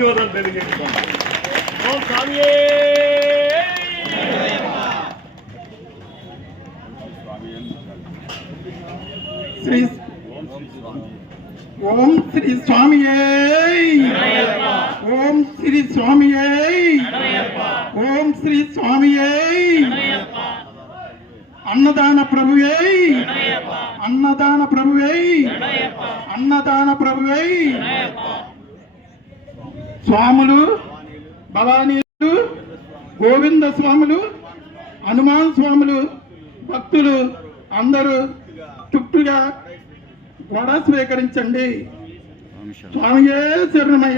ధన్యవాదాలు తెలియజేసుకుంటారు ఓం స్వామి! శ్రీ ఓం శ్రీ స్వామి ఓం శ్రీ స్వామి ఓం శ్రీ స్వామి అన్నదాన ప్రభువే! అన్నదాన ప్రభువే! అన్నదాన ప్రభువే! స్వాములు భవానీలు గోవింద స్వాములు హనుమాన్ స్వాములు భక్తులు అందరూ చుట్టుగా కూడా స్వీకరించండి. స్వామియే శరణమయ్య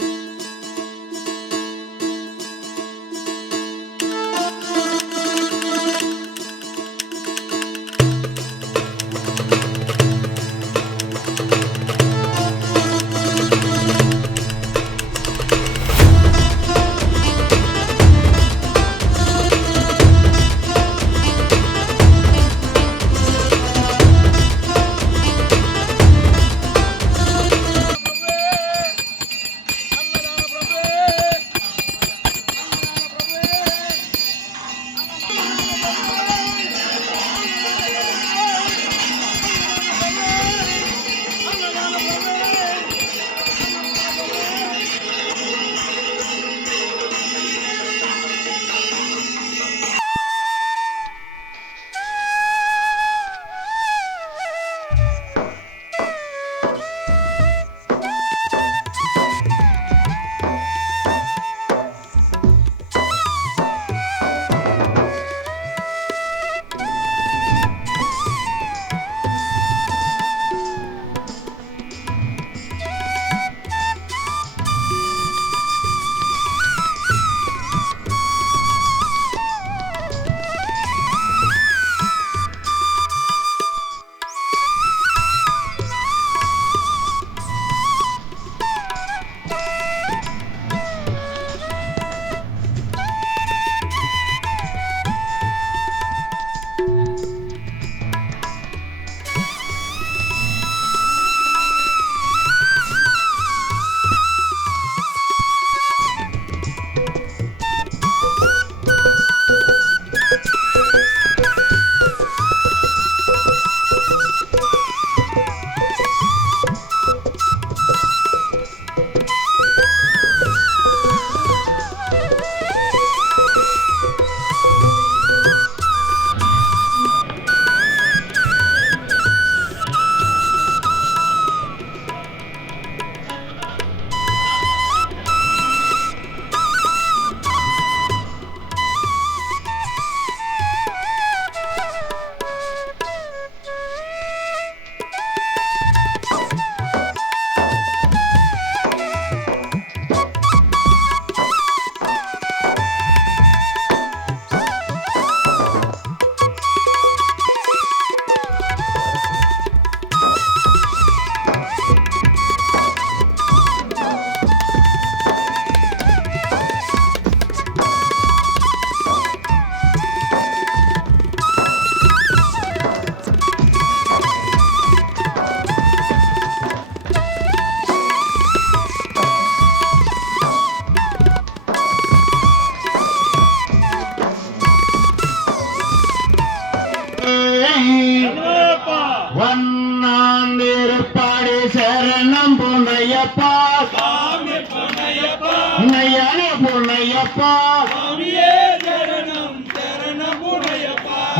சரண புனையப்பா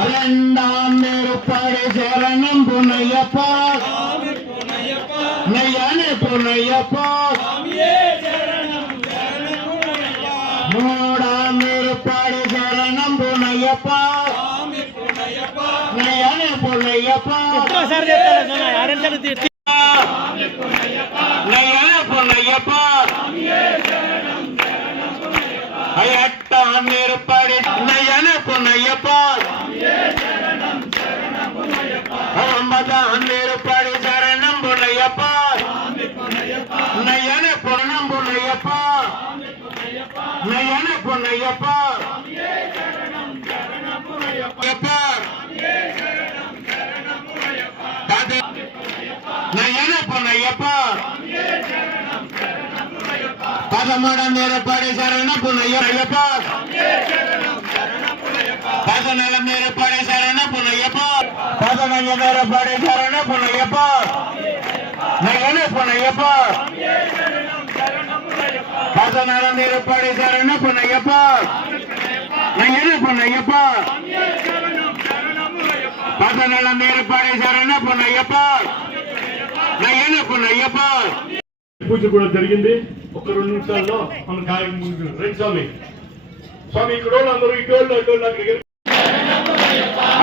இரண்டாம் நெருப்படி சரணம் புனையப்பா. நையான புனையப்பா. மூடாம் நெருப்படி சரணம் புனையப்பா. நையான புனையப்பா. நையான அயட்டான் நெருப்படி நயன புனையப்பா அவம்பதான் நெருப்படி சரணம் புனையப்பா நயன புனம் புனையப்பா நயன புனையப்பா நயன புனையப்பா பாசமடம் ஏற்பாடு சரண புனையப்பா பாசநலம் ஏற்பாடு சரண புனையப்பா பாசநலம் ஏற்பாடு சரண புனையப்பா நகன புனையப்பா பாசநலம் ஏற்பாடு சரண புனையப்பா நகன புனையப்பா பாசநலம் ஏற்பாடு சரண புனையப்பா நகன புனையப்பா పూజ కూడా జరిగింది. ఒక రెండు నిమిషాల్లో మన కార్యక్రమం. రైట్ స్వామి. స్వామి ఇక్కడ అందరూ ఇటు వాళ్ళు అటు వాళ్ళు అక్కడికి వెళ్ళి.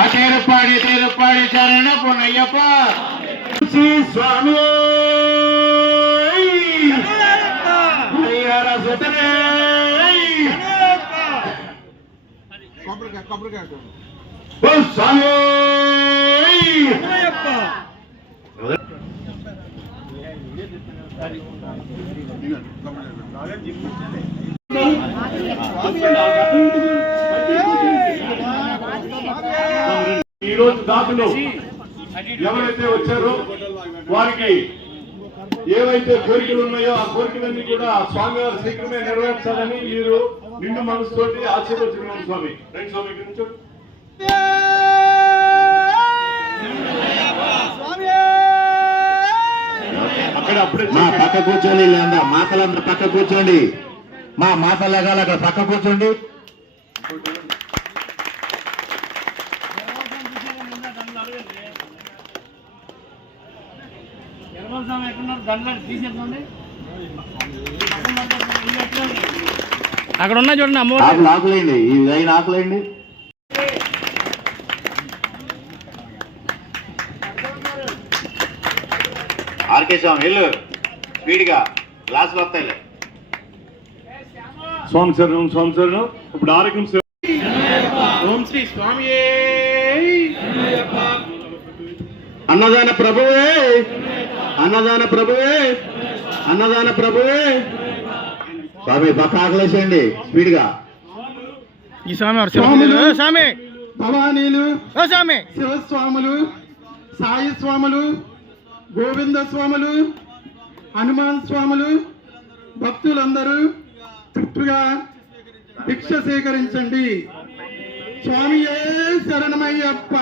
అతేరుపాడి తేరుపాడి చరణ పునయ్యప్ప స్వామి. సుతనే. ఓ స్వామి. ఈ రోజు దాతలు ఎవరైతే వచ్చారో వారికి ఏవైతే కోరికలు ఉన్నాయో ఆ కోరికలన్నీ కూడా స్వామివారి శీఘ్రమే నెరవేర్చాలని మీరు నిండు మనసుతోటి ఆశీర్వచనం స్వామి. రైట్ స్వామి గురించి నుంచి అక్కడ అప్పుడే మా పక్క కూర్చోండి లేదా మాతలందరూ పక్క కూర్చోండి. మా మాత లగాలు అక్కడ పక్క కూర్చోండి. అక్కడ ఉన్నా చూడండి ఆకులు ఆకులేండి ఈ లైన్ ఆకులేండి స్వామి వెళ్ళు స్పీడ్గా గ్లాసులు వస్తాయిలే. స్వామి శరణం స్వామి శరణం. ఇప్పుడు ఆరోగ్యం ఓం శ్రీ స్వామి అన్నదాన ప్రభువే. అన్నదాన ప్రభువే. అన్నదాన ప్రభువే. స్వామి పక్క ఆకలేసేయండి స్పీడ్గా. ఈ స్వామి స్వామి. భవానీలు. శివస్వాములు. సాయి స్వాములు గోవింద స్వాములు హనుమాన్ స్వాములు భక్తులందరూ తృప్తిగా భిక్ష సేకరించండి. స్వామియే శరణమయ్యప్ప.